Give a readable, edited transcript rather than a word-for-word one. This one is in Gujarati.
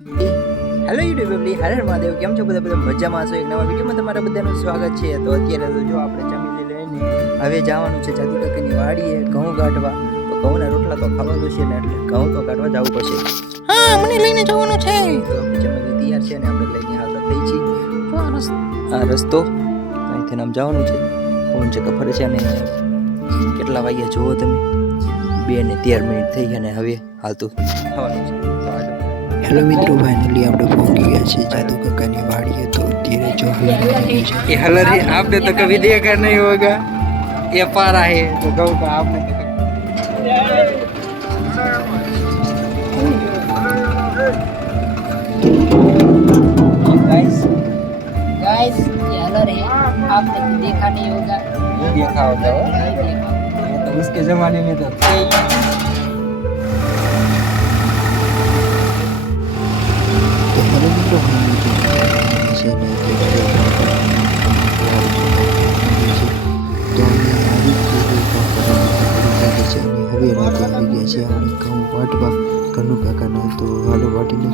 Hello YouTube family, Har Har Mahadev. કેમ છો બધા? મજામાં છો? એક નવા વિડીયોમાં તમારા બધાનું સ્વાગત છે. તો અત્યારે તો જો આપણે જમી લઈને હવે જવાનું છે જાદુ કાકાની વાડીએ ઘઉં કાઢવા. તો ઘઉંના રોટલા તો ખાવા જોશે ને, એટલે ઘઉં તો કાઢવા જવું પડશે. હા, મને લઈને જવાનું છે. તો આપણે જમીને તૈયાર છે અને આપણે લઈને હાલતા થઈ છીએ. જો આ રસ્તો અહીંથી આમ જવાનું છે. ફોન છે ખબર છે. અને કેટલા વાગ્યા જુઓ તમે, 2:13 થઈ અને હવે હાલતું થવાનું છે. હેલો મિત્રો, ફાઇનલી આપણે પહોંચી ગયા છીએ જાદુ કાકાની વાડીએ. તો અત્યારે જો ये हलर है, आपने तो कभी देखा नहीं होगा. ये पारा है तो गौ का आपने तो गाइस ये हलर है, आपने तो देखा नहीं होगा. देखा होगा वो. ये तो उसके जमाने में तो थे ही. તો હેલો મિત્રો, છે ને તો અમે આવી છે અને હવે રાતે આવી ગયા છે આપણે ઘઉં વાટવા ઘરનું કાકાના. તો હાલો વાટીને